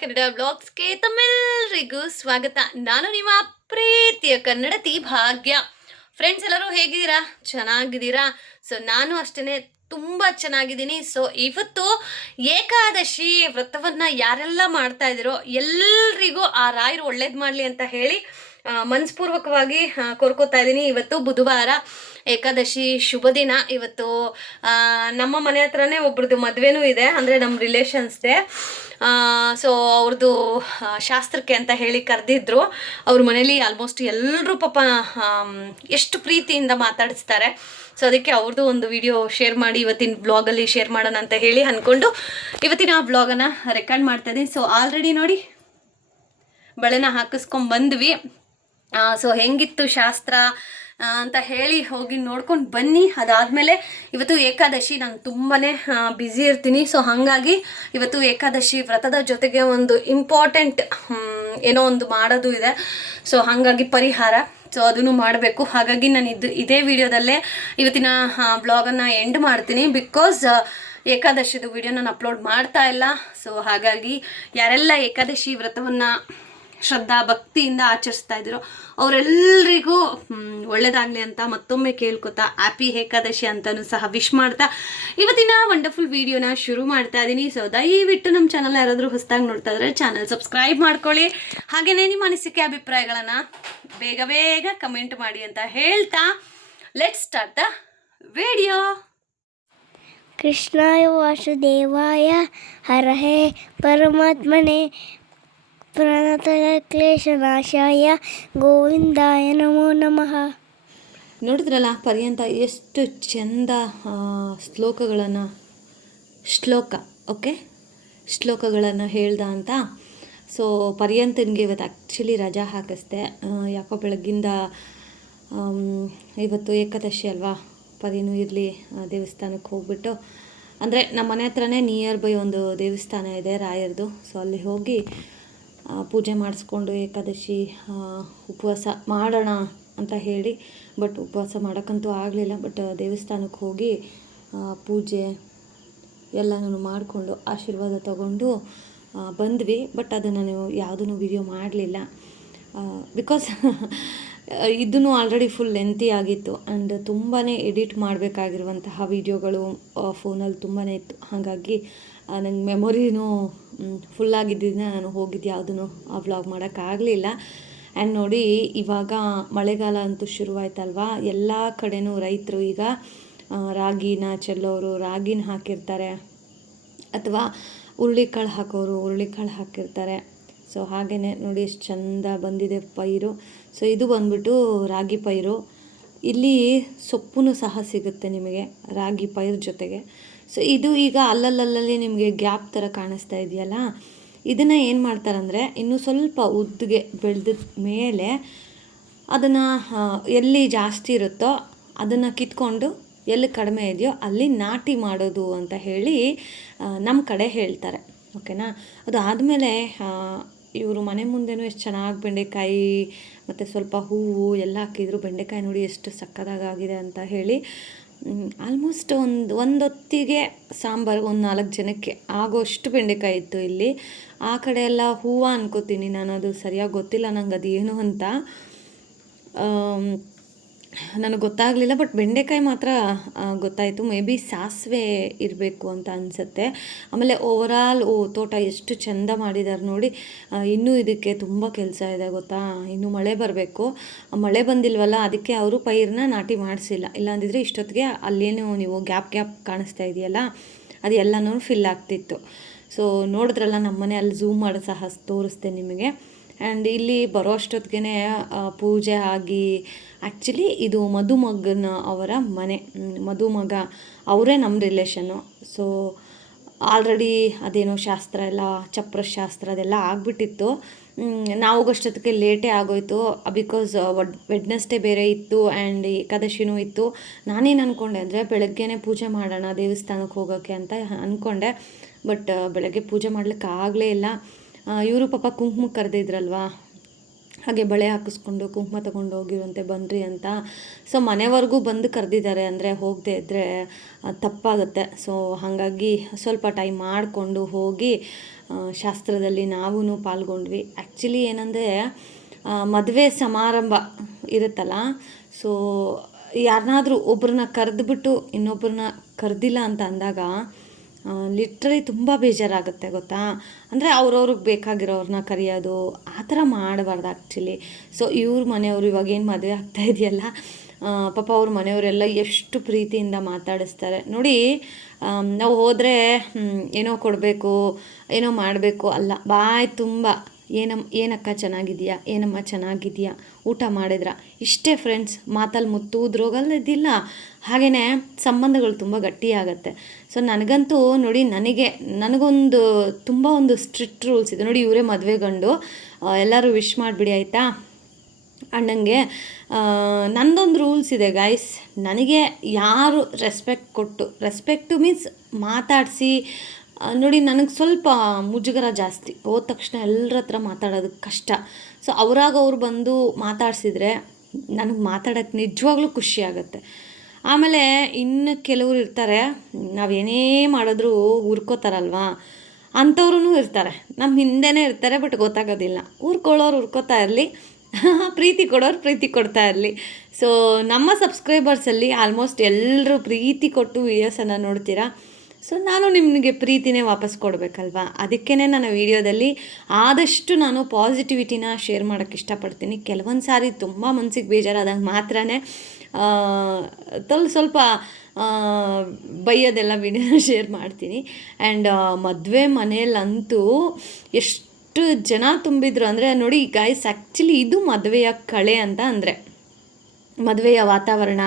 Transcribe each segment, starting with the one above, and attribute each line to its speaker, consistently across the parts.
Speaker 1: ಕನ್ನಡ ಬ್ಲಾಗ್ಸ್ಗೆ ತಮ್ಮೆಲ್ಲರಿಗೂ ಸ್ವಾಗತ. ನಾನು ನಿಮ್ಮ ಪ್ರೀತಿಯ ಕನ್ನಡತಿ ಭಾಗ್ಯ. ಫ್ರೆಂಡ್ಸ್ ಎಲ್ಲರೂ ಹೇಗಿದ್ದೀರಾ? ಚೆನ್ನಾಗಿದ್ದೀರಾ? ಸೊ ನಾನು ಅಷ್ಟೇ ತುಂಬ ಚೆನ್ನಾಗಿದ್ದೀನಿ. ಸೊ ಇವತ್ತು ಏಕಾದಶಿ ವ್ರತವನ್ನು ಯಾರೆಲ್ಲ ಮಾಡ್ತಾ ಇದ್ದೀರೋ ಎಲ್ಲರಿಗೂ ಆ ರಾಯರು ಒಳ್ಳೇದು ಮಾಡಲಿ ಅಂತ ಹೇಳಿ ಮನಸ್ಪೂರ್ವಕವಾಗಿ ಕೋರ್ಕೋತಾ ಇದ್ದೀನಿ. ಇವತ್ತು ಬುಧವಾರ, ಏಕಾದಶಿ ಶುಭ ದಿನ. ಇವತ್ತು ನಮ್ಮ ಮನೆ ಹತ್ರನೇ ಒಬ್ರದ್ದು ಮದುವೆನೂ ಇದೆ, ಅಂದರೆ ನಮ್ಮ ರಿಲೇಷನ್ಸ್ದೆ ಸೊ ಅವ್ರದ್ದು ಶಾಸ್ತ್ರಕ್ಕೆ ಅಂತ ಹೇಳಿ ಕರೆದಿದ್ರು. ಅವ್ರ ಮನೇಲಿ ಆಲ್ಮೋಸ್ಟ್ ಎಲ್ಲರೂ ಪಾಪ ಎಷ್ಟು ಪ್ರೀತಿಯಿಂದ ಮಾತಾಡಿಸ್ತಾರೆ. ಸೊ ಅದಕ್ಕೆ ಅವ್ರದ್ದು ಒಂದು ವಿಡಿಯೋ ಶೇರ್ ಮಾಡಿ, ಇವತ್ತಿನ ಬ್ಲಾಗಲ್ಲಿ ಶೇರ್ ಮಾಡೋಣ ಅಂತ ಹೇಳಿ ಅಂದ್ಕೊಂಡು ಇವತ್ತಿನ ಆ ಬ್ಲಾಗನ್ನು ರೆಕಾರ್ಡ್ ಮಾಡ್ತಾ ಇದ್ದೀನಿ. ಸೊ ಆಲ್ರೆಡಿ ನೋಡಿ, ಬಳೆನ ಹಾಕಿಸ್ಕೊಂಡ್ ಬಂದ್ವಿ. ಸೊ ಹೆಂಗಿತ್ತು ಶಾಸ್ತ್ರ ಅಂತ ಹೇಳಿ ಹೋಗಿ ನೋಡ್ಕೊಂಡು ಬನ್ನಿ. ಅದಾದಮೇಲೆ ಇವತ್ತು ಏಕಾದಶಿ, ನಾನು ತುಂಬಾ ಬ್ಯುಸಿ ಇರ್ತೀನಿ. ಸೊ ಹಾಗಾಗಿ ಇವತ್ತು ಏಕಾದಶಿ ವ್ರತದ ಜೊತೆಗೆ ಒಂದು ಇಂಪಾರ್ಟೆಂಟ್ ಏನೋ ಒಂದು ಮಾಡೋದು ಇದೆ. ಸೊ ಹಾಗಾಗಿ ಪರಿಹಾರ. ಸೊ ಅದನ್ನು ಮಾಡಬೇಕು. ಹಾಗಾಗಿ ನಾನು ಇದು, ಇದೇ ವಿಡಿಯೋದಲ್ಲೇ ಇವತ್ತಿನ ಬ್ಲಾಗನ್ನು ಎಂಡ್ ಮಾಡ್ತೀನಿ. ಬಿಕಾಸ್ ಏಕಾದಶಿದು ವಿಡಿಯೋ ನಾನು ಅಪ್ಲೋಡ್ ಮಾಡ್ತಾ ಇಲ್ಲ. ಸೊ ಹಾಗಾಗಿ ಯಾರೆಲ್ಲ ಏಕಾದಶಿ ವ್ರತವನ್ನು ಶ್ರದ್ಧಾ ಭಕ್ತಿಯಿಂದ ಆಚರಿಸ್ತಾ ಇದ್ದೀರೋ ಅವರೆಲ್ಲರಿಗೂ ಒಳ್ಳೇದಾಗಲಿ ಅಂತ ಮತ್ತೊಮ್ಮೆ ಕೇಳ್ಕೊತಾ, ಹ್ಯಾಪಿ ಏಕಾದಶಿ ಅಂತಲೂ ಸಹ ವಿಶ್ ಮಾಡ್ತಾ, ಇವತ್ತಿನ ವಂಡರ್ಫುಲ್ ವಿಡಿಯೋನ ಶುರು ಮಾಡ್ತಾ ಇದ್ದೀನಿ ಸೊ ದಯವಿಟ್ಟು ನಮ್ಮ ಚಾನಲ್ ಯಾರಾದರೂ ಹೊಸದಾಗಿ ನೋಡ್ತಾ ಇದ್ರೆ ಚಾನಲ್ ಸಬ್ಸ್ಕ್ರೈಬ್ ಮಾಡ್ಕೊಳ್ಳಿ. ಹಾಗೆಯೇ ನಿಮ್ಮ ಅನಿಸಿಕೆ, ಅಭಿಪ್ರಾಯಗಳನ್ನು ಬೇಗ ಬೇಗ ಕಮೆಂಟ್ ಮಾಡಿ ಅಂತ ಹೇಳ್ತಾ ಲೆಟ್ ಸ್ಟಾರ್ಟ್ ದ ವಿಡಿಯೋ
Speaker 2: ಕೃಷ್ಣಾಯ ವಾಸುದೇವಾಯ, ಹರಹೇ ಪರಮಾತ್ಮನೆ. ಪ್ರಣತಯ ಕ್ಲೇಶನಾಶಾಯ ಗೋವಿಂದಾಯ ನಮೋ ನಮಃ.
Speaker 1: ನೋಡಿದ್ರಲ್ಲ, ಪರ್ಯಂತ ಎಷ್ಟು ಚಂದ ಶ್ಲೋಕಗಳನ್ನು, ಶ್ಲೋಕ, ಓಕೆ? ಶ್ಲೋಕಗಳನ್ನು ಹೇಳ್ದ ಅಂತ. ಸೊ ಪರ್ಯಂತನಿಗೆ ಇವತ್ತು ಆ್ಯಕ್ಚುಲಿ ರಜಾ ಹಾಕಿಸ್ದೆ. ಯಾಕೋ ಬೆಳಗ್ಗಿಂದ ಇವತ್ತು ಏಕಾದಶಿ ಅಲ್ವಾ? ಪರಿನೂ ಇರಲಿ ದೇವಸ್ಥಾನಕ್ಕೆ ಹೋಗ್ಬಿಟ್ಟು. ಅಂದರೆ ನಮ್ಮ ಮನೆ ಹತ್ರನೇ ನಿಯರ್ ಬೈ ಒಂದು ದೇವಸ್ಥಾನ ಇದೆ ರಾಯರದು. ಸೊ ಅಲ್ಲಿ ಹೋಗಿ ಪೂಜೆ ಮಾಡಿಸ್ಕೊಂಡು ಏಕಾದಶಿ ಉಪವಾಸ ಮಾಡೋಣ ಅಂತ ಹೇಳಿ, ಬಟ್ ಉಪವಾಸ ಮಾಡೋಕ್ಕಂತೂ ಆಗಲಿಲ್ಲ. ಬಟ್ ದೇವಸ್ಥಾನಕ್ಕೆ ಹೋಗಿ ಪೂಜೆ ಎಲ್ಲನೂ ಮಾಡಿಕೊಂಡು ಆಶೀರ್ವಾದ ತಗೊಂಡು ಬಂದ್ವಿ. ಬಟ್ ಅದನ್ನು ನೀವು ಯಾವುದೂ ವಿಡಿಯೋ ಮಾಡಲಿಲ್ಲ. ಬಿಕಾಸ್ ಇದನ್ನು ಆಲ್ರೆಡಿ ಫುಲ್ ಲೆಂತಿ ಆಗಿತ್ತು. ಆ್ಯಂಡ್ ತುಂಬಾ ಎಡಿಟ್ ಮಾಡಬೇಕಾಗಿರುವಂತಹ ವೀಡಿಯೋಗಳು ಫೋನಲ್ಲಿ ತುಂಬಾ ಇತ್ತು. ಹಾಗಾಗಿ ನಂಗೆ ಮೆಮೊರಿನೂ ಫುಲ್ ಆಗಿದ್ದರಿಂದ ನಾನು ಹೋಗಿದ್ದು ಯಾವುದೂ ಆ ವ್ಲಾಗ್ ಮಾಡೋಕ್ಕಾಗಲಿಲ್ಲ ಆ್ಯಂಡ್ ನೋಡಿ, ಇವಾಗ ಮಳೆಗಾಲ ಅಂತೂ ಶುರುವಾಯ್ತಲ್ವಾ? ಎಲ್ಲ ಕಡೆಯೂ ರೈತರು ಈಗ ರಾಗಿನ ಚೆಲ್ಲೋರು, ರಾಗಿನ ಹಾಕಿರ್ತಾರೆ. ಅಥವಾ ಹುರುಳಿಕಾಳು ಹಾಕೋರು, ಹುರುಳಿಕಾಳು ಹಾಕಿರ್ತಾರೆ. ಸೊ ಹಾಗೇ ನೋಡಿ ಎಷ್ಟು ಚಂದ ಬಂದಿದೆ ಪೈರು. ಸೊ ಇದು ಬಂದ್ಬಿಟ್ಟು ರಾಗಿ ಪೈರು. ಇಲ್ಲಿ ಸೊಪ್ಪು ಸಹ ಸಿಗುತ್ತೆ ನಿಮಗೆ, ರಾಗಿ ಪೈರು ಜೊತೆಗೆ. ಸೊ ಇದು ಈಗ ಅಲ್ಲಲ್ಲಲ್ಲಿ ನಿಮಗೆ ಗ್ಯಾಪ್ ಥರ ಕಾಣಿಸ್ತಾ ಇದೆಯಲ್ಲ? ಇದನ್ನು ಏನು ಮಾಡ್ತಾರಂದರೆ, ಇನ್ನು ಸ್ವಲ್ಪ ಉದ್ದಿಗೆ ಬೆಳೆದ ಮೇಲೆ ಅದನ್ನು ಎಲ್ಲಿ ಜಾಸ್ತಿ ಇರುತ್ತೋ ಅದನ್ನು ಕಿತ್ಕೊಂಡು ಎಲ್ಲಿ ಕಡಿಮೆ ಇದೆಯೋ ಅಲ್ಲಿ ನಾಟಿ ಮಾಡೋದು ಅಂತ ಹೇಳಿ ನಮ್ಮ ಕಡೆ ಹೇಳ್ತಾರೆ. ಓಕೆನಾ? ಅದು ಆದಮೇಲೆ ಇವರು ಮನೆ ಮುಂದೆನೂ ಎಷ್ಟು ಚೆನ್ನಾಗಿ ಬೆಂಡೆಕಾಯಿ ಮತ್ತು ಸ್ವಲ್ಪ ಹೂವು ಎಲ್ಲ ಹಾಕಿದ್ರು, ಬೆಂಡೆಕಾಯಿ ನೋಡಿ ಎಷ್ಟು ಸಕ್ಕದಾಗಿದೆ ಅಂತ ಹೇಳಿ ಆಲ್ಮೋಸ್ಟ್ ಒಂದು, ಒಂದೊತ್ತಿಗೆ ಸಾಂಬಾರು, ಒಂದು ನಾಲ್ಕು ಜನಕ್ಕೆ ಆಗೋಷ್ಟು ಬೆಂಡೆಕಾಯಿ ಇತ್ತು ಇಲ್ಲಿ. ಆ ಕಡೆ ಎಲ್ಲ ಹೂವು ಅನ್ಕೋತೀನಿ ನಾನು, ಅದು ಸರಿಯಾಗಿ ಗೊತ್ತಿಲ್ಲ ನಂಗೆ ಅದು ಏನು ಅಂತ. ನನಗೆ ಗೊತ್ತಾಗಲಿಲ್ಲ ಬಟ್ ಬೆಂಡೆಕಾಯಿ ಮಾತ್ರ ಗೊತ್ತಾಯಿತು. ಮೇ ಬಿ ಸಾಸಿವೆ ಇರಬೇಕು ಅಂತ ಅನಿಸುತ್ತೆ. ಆಮೇಲೆ ಓವರಾಲ್ ಓ, ತೋಟ ಎಷ್ಟು ಚೆಂದ ಮಾಡಿದ್ದಾರೆ ನೋಡಿ. ಇನ್ನೂ ಇದಕ್ಕೆ ತುಂಬ ಕೆಲಸ ಇದೆ ಗೊತ್ತಾ? ಇನ್ನು ಮಳೆ ಬರಬೇಕು. ಮಳೆ ಬಂದಿಲ್ವಲ್ಲ, ಅದಕ್ಕೆ ಅವರು ಪೈರನ್ನ ನಾಟಿ ಮಾಡಿಸಿಲ್ಲ. ಇಲ್ಲಾಂದಿದ್ರೆ ಇಷ್ಟೊತ್ತಿಗೆ ಅಲ್ಲೇನು ನೀವು ಗ್ಯಾಪ್ ಗ್ಯಾಪ್ ಕಾಣಿಸ್ತಾ ಇದೆಯಲ್ಲ, ಅದು ಫಿಲ್ ಆಗ್ತಿತ್ತು. ಸೊ ನೋಡಿದ್ರಲ್ಲ, ನಮ್ಮನೆ ಅಲ್ಲಿ ಝೂಮ್ ಮಾಡಿ ಸಹ ತೋರಿಸ್ದೆ ನಿಮಗೆ. ಆ್ಯಂಡ್ ಇಲ್ಲಿ ಬರೋ ಅಷ್ಟೊತ್ತಿಗೆ ಪೂಜೆ ಆಗಿ ಆ್ಯಕ್ಚುಲಿ ಇದು ಮಧುಮಗನ ಅವರ ಮನೆ. ಮಧುಮಗ ಅವರೇ ನಮ್ಮ ರಿಲೇಷನ್ನು ಸೊ ಆಲ್ರೆಡಿ ಅದೇನೋ ಶಾಸ್ತ್ರ ಎಲ್ಲ ಚಪ್ರ ಶಾಸ್ತ್ರ ಅದೆಲ್ಲ ಆಗಿಬಿಟ್ಟಿತ್ತು. ನಾವು ಹೋಗೋಷ್ಟೊತ್ತಿಗೆ ಲೇಟೇ ಆಗೋಯ್ತು. ಬಿಕಾಸ್ ವೆಡ್ನೆಸ್ಡೇ ಬೇರೆ ಇತ್ತು ಆ್ಯಂಡ್ ಏಕಾದಶಿನೂ ಇತ್ತು. ನಾನೇನು ಅಂದ್ಕೊಂಡೆ ಅಂದರೆ, ಬೆಳಗ್ಗೆನೇ ಪೂಜೆ ಮಾಡೋಣ ದೇವಸ್ಥಾನಕ್ಕೆ ಹೋಗೋಕ್ಕೆ ಅಂತ ಅಂದ್ಕೊಂಡೆ ಬಟ್ ಬೆಳಗ್ಗೆ ಪೂಜೆ ಮಾಡಲಿಕ್ಕೆ ಆಗಲೇ ಇಲ್ಲ. ಇವರು ಪಾಪ ಕುಂಕುಮ ಕರೆದಿದ್ರಲ್ವಾ? ಹಾಗೆ ಬಳೆ ಹಾಕಿಸ್ಕೊಂಡು, ಕುಂಕುಮ ತಗೊಂಡು ಹೋಗಿರುವಂತೆ ಬನ್ನಿರಿ ಅಂತ. ಸೊ ಮನೆವರೆಗೂ ಬಂದು ಕರೆದಿದ್ದಾರೆ ಅಂದರೆ ಹೋಗದೆ ಇದ್ದರೆ ತಪ್ಪಾಗುತ್ತೆ. ಸೊ ಹಾಗಾಗಿ ಸ್ವಲ್ಪ ಟೈಮ್ ಮಾಡಿಕೊಂಡು ಹೋಗಿ ಶಾಸ್ತ್ರದಲ್ಲಿ ನಾವೂ ಪಾಲ್ಗೊಂಡ್ವಿ. ಆ್ಯಕ್ಚುಲಿ ಏನಂದರೆ ಮದುವೆ ಸಮಾರಂಭ ಇರುತ್ತಲ್ಲ ಸೊ ಯಾರನ್ನಾದ್ರೂ ಒಬ್ಬರನ್ನ ಕರೆದ್ಬಿಟ್ಟು ಇನ್ನೊಬ್ಬರನ್ನ ಕರೆದಿಲ್ಲ ಅಂತ ಅಂದಾಗ ಲಿಟ್ರಲಿ ತುಂಬ ಬೇಜಾರಾಗುತ್ತೆ, ಗೊತ್ತಾ? ಅಂದರೆ ಅವ್ರವ್ರಿಗೆ ಬೇಕಾಗಿರೋರನ್ನ ಕರೆಯೋದು, ಆ ಥರ ಮಾಡಬಾರ್ದು ಆ್ಯಕ್ಚುಲಿ ಸೊ ಇವ್ರ ಮನೆಯವರು ಇವಾಗ ಏನು ಮದುವೆ ಆಗ್ತಾ ಇದೆಯಲ್ಲ ಪಾಪ ಅವ್ರ ಮನೆಯವರೆಲ್ಲ ಎಷ್ಟು ಪ್ರೀತಿಯಿಂದ ಮಾತಾಡಿಸ್ತಾರೆ. ನೋಡಿ ನಾವು ಹೋದರೆ ಏನೋ ಕೊಡಬೇಕು, ಏನೋ ಮಾಡಬೇಕು ಅಲ್ಲ, ಬಾಯ್ ತುಂಬ. ಏನಮ್ಮ ಏನಕ್ಕ ಚೆನ್ನಾಗಿದೆಯಾ, ಏನಮ್ಮ ಚೆನ್ನಾಗಿದೆಯಾ, ಊಟ ಮಾಡಿದ್ರ? ಇಷ್ಟೇ ಫ್ರೆಂಡ್ಸ್ ಮಾತಲ್ಲಿ ಮುತ್ತೂದ್ರೋಗಲ್ಲದಿಲ್ಲ ಹಾಗೆಯೇ ಸಂಬಂಧಗಳು ತುಂಬ ಗಟ್ಟಿಯಾಗತ್ತೆ ಸೊ ನನಗಂತೂ ನೋಡಿ ನನಗೆ, ನನಗೊಂದು ತುಂಬ ಒಂದು ಸ್ಟ್ರಿಕ್ಟ್ ರೂಲ್ಸ್ ಇದೆ. ನೋಡಿ ಇವರೇ ಮದುವೆ ಗಂಡು. ಎಲ್ಲರೂ ವಿಶ್ ಮಾಡಿಬಿಡಿ ಆಯಿತಾ? ಅಣ್ಣಂಗೆ ನಂದೊಂದು ರೂಲ್ಸ್ ಇದೆ ಗೈಸ್ ನನಗೆ ಯಾರು ರೆಸ್ಪೆಕ್ಟ್ ಕೊಟ್ಟು ರೆಸ್ಪೆಕ್ಟು ಮೀನ್ಸ್ ಮಾತಾಡಿಸಿ ನೋಡಿ, ನನಗೆ ಸ್ವಲ್ಪ ಮುಜುಗರ ಜಾಸ್ತಿ. ಹೋದ ತಕ್ಷಣ ಎಲ್ಲರ ಹತ್ರ ಮಾತಾಡೋದಕ್ಕೆ ಕಷ್ಟ. ಸೊ ಅವರಾಗ ಅವ್ರು ಬಂದು ಮಾತಾಡಿಸಿದ್ರೆ ನನಗೆ ಮಾತಾಡೋಕ್ಕೆ ನಿಜವಾಗ್ಲೂ ಖುಷಿ ಆಗುತ್ತೆ. ಆಮೇಲೆ ಇನ್ನು ಕೆಲವರು ಇರ್ತಾರೆ. ನಾವೇನೇ ಮಾಡಿದ್ರೂ ಉರ್ಕೋತಾರಲ್ವಾ ಅಂಥವ್ರು ಇರ್ತಾರೆ. ನಮ್ಮ ಹಿಂದೆನೇ ಇರ್ತಾರೆ, ಬಟ್ ಗೊತ್ತಾಗೋದಿಲ್ಲ. ಊರ್ಕೊಳ್ಳೋರು ಉರ್ಕೋತಾ ಇರಲಿ. ಪ್ರೀತಿ ಕೊಡೋರು ಪ್ರೀತಿ ಕೊಡ್ತಾ ಇರಲಿ. ಸೊ ನಮ್ಮ ಸಬ್ಸ್ಕ್ರೈಬರ್ಸಲ್ಲಿ ಆಲ್ಮೋಸ್ಟ್ ಎಲ್ಲರೂ ಪ್ರೀತಿ ಕೊಟ್ಟು ವಿಡಿಯೋಸನ್ನು ನೋಡ್ತೀರಾ? ಸೊ ನಾನು ನಿಮಗೆ ಪ್ರೀತಿನೇ ವಾಪಸ್ ಕೊಡಬೇಕಲ್ವಾ? ಅದಕ್ಕೇ ನನ್ನ ವೀಡಿಯೋದಲ್ಲಿ ಆದಷ್ಟು ನಾನು ಪಾಸಿಟಿವಿಟಿನ ಶೇರ್ ಮಾಡೋಕ್ಕೆ ಇಷ್ಟಪಡ್ತೀನಿ. ಕೆಲವೊಂದು ಸಾರಿ ತುಂಬ ಮನಸ್ಸಿಗೆ ಬೇಜಾರಾದಾಗ ಮಾತ್ರ ತಲ್ ಸ್ವಲ್ಪ ಬೈಯೋದೆಲ್ಲ ವಿಡಿಯೋನ ಶೇರ್ ಮಾಡ್ತೀನಿ. ಆ್ಯಂಡ್ ಮದುವೆ ಮನೆಯಲ್ಲಂತೂ ಎಷ್ಟು ಜನ ತುಂಬಿದ್ರು ಅಂದರೆ, ನೋಡಿ ಗೈಸ್ ಆ್ಯಕ್ಚುಲಿ ಇದು ಮದುವೆಯ ಕಳೆ ಅಂತ ಅಂದರೆ, ಮದುವೆಯ ವಾತಾವರಣ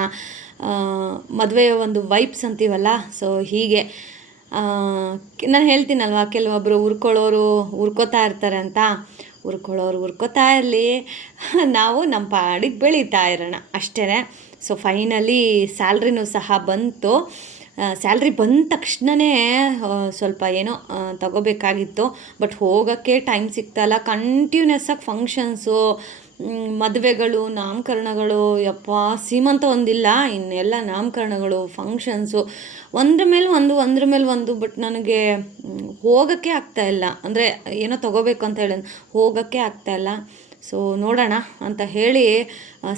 Speaker 1: ಮದುವೆಯ ಒಂದು ವೈಬ್ಸ್ ಅಂತೀವಲ್ಲ? ಸೊ ಹೀಗೆ. ನಾನು ಹೇಳ್ತೀನಲ್ವ ಕೆಲವೊಬ್ಬರು ಉರ್ಕೊಳ್ಳೋರು ಉರ್ಕೋತಾ ಇರ್ತಾರೆ ಅಂತ. ಉರ್ಕೊಳ್ಳೋರು ಉರ್ಕೋತಾ ಇರಲಿ. ನಾವು ನಮ್ಮ ಪಾಡಿಗೆ ಬೆಳೀತಾ ಇರೋಣ ಅಷ್ಟೇ ಸೊ ಫೈನಲಿ ಸ್ಯಾಲ್ರಿನೂ ಸಹ ಬಂತು. ಸ್ಯಾಲ್ರಿ ಬಂದ ತಕ್ಷಣವೇ ಸ್ವಲ್ಪ ಏನೋ ತಗೋಬೇಕಾಗಿತ್ತು. ಬಟ್ ಹೋಗೋಕ್ಕೆ ಟೈಮ್ ಸಿಗ್ತಾಯಿಲ್ಲ ಕಂಟಿನ್ಯೂಸ್ ಆಗಿ ಫಂಕ್ಷನ್ಸು ಮದುವೆಗಳು, ನಾಮಕರಣಗಳು, ಯಪ್ಪ, ಸೀಮಂತ ಒಂದಿಲ್ಲ, ಇನ್ನೆಲ್ಲ ನಾಮಕರಣಗಳು ಫಂಕ್ಷನ್ಸು ಒಂದ್ರ ಮೇಲೆ ಒಂದು, ಒಂದ್ರ ಮೇಲೆ ಒಂದು ಬಟ್ ನನಗೆ ಹೋಗಕ್ಕೆ ಆಗ್ತಾ ಇಲ್ಲ. ಅಂದರೆ ಏನೋ ತಗೋಬೇಕು ಅಂತ ಹೇಳಿ ಹೋಗೋಕ್ಕೆ ಆಗ್ತಾ ಇಲ್ಲ. ಸೊ ನೋಡೋಣ ಅಂತ ಹೇಳಿ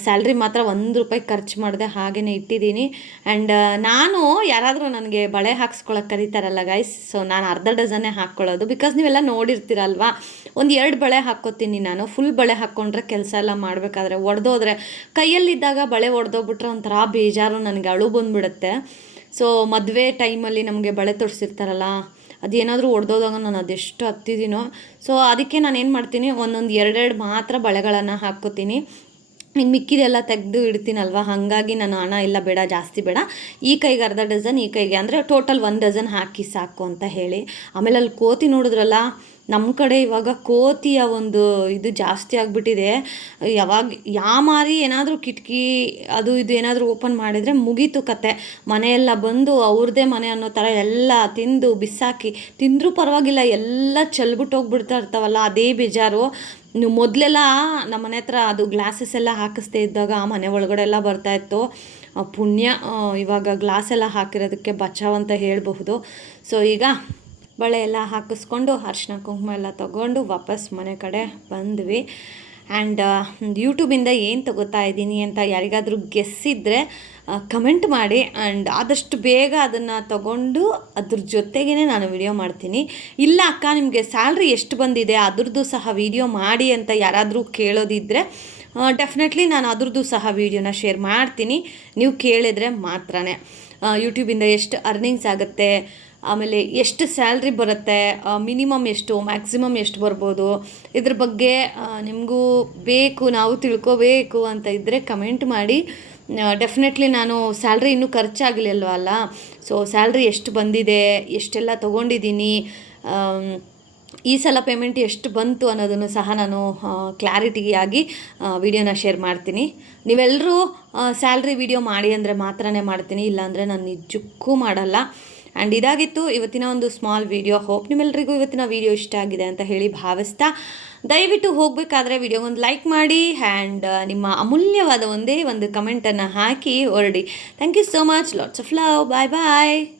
Speaker 1: ಸ್ಯಾಲ್ರಿ ಮಾತ್ರ ಒಂದು ರೂಪಾಯಿ ಖರ್ಚು ಮಾಡಿದೆ ಹಾಗೆಯೇ ಇಟ್ಟಿದ್ದೀನಿ. ಆ್ಯಂಡ್ ನಾನು ಯಾರಾದರೂ ನನಗೆ ಬಳೆ ಹಾಕ್ಸ್ಕೊಳ್ಳೋಕೆ ಕರೀತಾರಲ್ಲ ಗೈಸ್ ಸೊ ನಾನು ಅರ್ಧ ಡಜನ್ನೇ ಹಾಕ್ಕೊಳ್ಳೋದು. ಬಿಕಾಸ್ ನೀವೆಲ್ಲ ನೋಡಿರ್ತೀರಲ್ವಾ, ಒಂದು ಎರಡು ಬಳೆ ಹಾಕ್ಕೋತೀನಿ ನಾನು ಫುಲ್ ಬಳೆ ಹಾಕ್ಕೊಂಡ್ರೆ ಕೆಲಸ ಎಲ್ಲ ಮಾಡಬೇಕಾದ್ರೆ ಒಡೆದೋದ್ರೆ, ಕೈಯಲ್ಲಿದ್ದಾಗ ಬಳೆ ಒಡೆದೋಗ್ಬಿಟ್ರೆ ಒಂಥರ ಬೇಜಾರು, ನನಗೆ ಅಳು ಬಂದುಬಿಡುತ್ತೆ. ಸೊ ಮದುವೆ ಟೈಮಲ್ಲಿ ನಮಗೆ ಬಳೆ ತೊಡಿಸಿರ್ತಾರಲ್ಲ ಅದೇನಾದರೂ ಒಡೆದೋದಾಗ ನಾನು ಅದೆಷ್ಟು ಹತ್ತಿದ್ದೀನೋ ಸೊ ಅದಕ್ಕೆ ನಾನು ಏನು ಮಾಡ್ತೀನಿ, ಒಂದೊಂದು ಎರಡೆರಡು ಮಾತ್ರ ಬಳೆಗಳನ್ನು ಹಾಕ್ಕೋತೀನಿ. ಇನ್ನು ಮಿಕ್ಕಿದೆಲ್ಲ ತೆಗೆದು ಇಡ್ತೀನಲ್ವ, ಹಾಗಾಗಿ ನಾನು ಹಣ ಇಲ್ಲ, ಬೇಡ, ಜಾಸ್ತಿ ಬೇಡ. ಈ ಕೈಗೆ ಅರ್ಧ ಡಜನ್ ಈ ಕೈಗೆ ಅಂದರೆ ಟೋಟಲ್ ಒಂದು ಡಜನ್ ಹಾಕಿ ಸಾಕು ಅಂತ ಹೇಳಿ. ಆಮೇಲೆ ಅಲ್ಲಿ ಕೋತಿ ನೋಡಿದ್ರಲ್ಲ ನಮ್ಮ ಕಡೆ ಇವಾಗ ಕೋತಿಯ ಒಂದು ಇದು ಜಾಸ್ತಿ ಆಗಿಬಿಟ್ಟಿದೆ. ಯಾವಾಗ ಯಾಮಾರಿ ಏನಾದರೂ ಕಿಟಕಿ ಅದು ಇದು ಏನಾದರೂ ಓಪನ್ ಮಾಡಿದರೆ ಮುಗೀತು ಕತೆ. ಮನೆಯೆಲ್ಲ ಬಂದು ಅವ್ರದ್ದೇ ಮನೆ ಅನ್ನೋ ಥರ ಎಲ್ಲ ತಿಂದು ಬಿಸಾಕಿ, ತಿಂದರೂ ಪರವಾಗಿಲ್ಲ, ಎಲ್ಲ ಚೆಲ್ಬಿಟ್ಟು ಹೋಗ್ಬಿಡ್ತಾ ಇರ್ತಾವಲ್ಲ ಅದೇ ಬೇಜಾರು. ನೀವು ಮೊದಲೆಲ್ಲ ನಮ್ಮ ಮನೆ ಹತ್ರ ಅದು ಗ್ಲಾಸಸ್ ಎಲ್ಲ ಹಾಕಿಸ್ದೇ ಇದ್ದಾಗ ಆ ಮನೆ ಒಳಗಡೆ ಎಲ್ಲ ಬರ್ತಾಯಿತ್ತು ಪುಣ್ಯ ಇವಾಗ ಗ್ಲಾಸ್ ಎಲ್ಲ ಹಾಕಿರೋದಕ್ಕೆ ಬಚಾವ್ ಅಂತ ಹೇಳಬಹುದು. ಸೊ ಈಗ ಬಳೆ ಎಲ್ಲ ಹಾಕಿಸ್ಕೊಂಡು ಅರ್ಶಿನ ಕುಂಕುಮ ಎಲ್ಲ ತಗೊಂಡು ವಾಪಸ್ ಮನೆ ಕಡೆ ಬಂದ್ವಿ. ಆ್ಯಂಡ್ ಯೂಟ್ಯೂಬಿಂದ ಏನು ತಗೋತಾ ಇದ್ದೀನಿ ಅಂತ ಯಾರಿಗಾದರೂ ಗೆಸ್ಸಿದ್ರೆ ಕಮೆಂಟ್ ಮಾಡಿ. ಆ್ಯಂಡ್ ಆದಷ್ಟು ಬೇಗ ಅದನ್ನು ತಗೊಂಡು ಅದ್ರ ಜೊತೆಗೇ ನಾನು ವಿಡಿಯೋ ಮಾಡ್ತೀನಿ. ಇಲ್ಲ ಅಕ್ಕ, ನಿಮಗೆ ಸ್ಯಾಲ್ರಿ ಎಷ್ಟು ಬಂದಿದೆ? ಅದ್ರದ್ದು ಸಹ ವಿಡಿಯೋ ಮಾಡಿ ಅಂತ ಯಾರಾದರೂ ಕೇಳೋದಿದ್ದರೆ ಡೆಫಿನೆಟ್ಲಿ ನಾನು ಅದ್ರದ್ದು ಸಹ ವೀಡಿಯೋನ ಶೇರ್ ಮಾಡ್ತೀನಿ. ನೀವು ಕೇಳಿದರೆ ಮಾತ್ರನೇ. ಯೂಟ್ಯೂಬಿಂದ ಎಷ್ಟು ಅರ್ನಿಂಗ್ಸ್ ಆಗುತ್ತೆ? ಆಮೇಲೆ ಎಷ್ಟು ಸ್ಯಾಲ್ರಿ ಬರುತ್ತೆ ಮಿನಿಮಮ್ ಎಷ್ಟು, ಮ್ಯಾಕ್ಸಿಮಮ್ ಎಷ್ಟು ಬರ್ಬೋದು, ಇದ್ರ ಬಗ್ಗೆ ನಿಮಗೂ ಬೇಕು, ನಾವು ತಿಳ್ಕೋಬೇಕು ಅಂತ ಇದ್ದರೆ ಕಮೆಂಟ್ ಮಾಡಿ. ಡೆಫಿನೆಟ್ಲಿ ನಾನು ಸ್ಯಾಲ್ರಿ ಇನ್ನೂ ಖರ್ಚಾಗಲಿಲ್ವ ಅಲ್ಲ? ಸೊ, ಸ್ಯಾಲ್ರಿ ಎಷ್ಟು ಬಂದಿದೆ, ಎಷ್ಟೆಲ್ಲ ತೊಗೊಂಡಿದ್ದೀನಿ ಈ ಸಲ ಪೇಮೆಂಟ್ ಎಷ್ಟು ಬಂತು ಅನ್ನೋದನ್ನು ಸಹ ನಾನು ಕ್ಲಾರಿಟಿಯಾಗಿ ವಿಡಿಯೋನ ಶೇರ್ ಮಾಡ್ತೀನಿ. ನೀವೆಲ್ಲರೂ ಸ್ಯಾಲ್ರಿ ವಿಡಿಯೋ ಮಾಡಿ ಅಂದರೆ ಮಾತ್ರನೇ ಮಾಡ್ತೀನಿ, ಇಲ್ಲಾಂದರೆ ನಾನು ನಿಜಕ್ಕೂ ಮಾಡಲ್ಲ. ಆ್ಯಂಡ್ ಇದಾಗಿತ್ತು ಇವತ್ತಿನ ಒಂದು ಸ್ಮಾಲ್ ವಿಡಿಯೋ ಹೋಪ್ ನಿಮ್ಮೆಲ್ಲರಿಗೂ ಇವತ್ತಿನ ವಿಡಿಯೋ ಇಷ್ಟ ಆಗಿದೆ ಅಂತ ಹೇಳಿ ಭಾವಿಸ್ತಾ ದಯವಿಟ್ಟು ಹೋಗಬೇಕಾದ್ರೆ ವಿಡಿಯೋಗೊಂದು ಲೈಕ್ ಮಾಡಿ ಆ್ಯಂಡ್ ನಿಮ್ಮ ಅಮೂಲ್ಯವಾದ ಒಂದೇ ಒಂದು ಕಮೆಂಟನ್ನು ಹಾಕಿ ಹೊರಡಿ. Thank you so much lots of love bye bye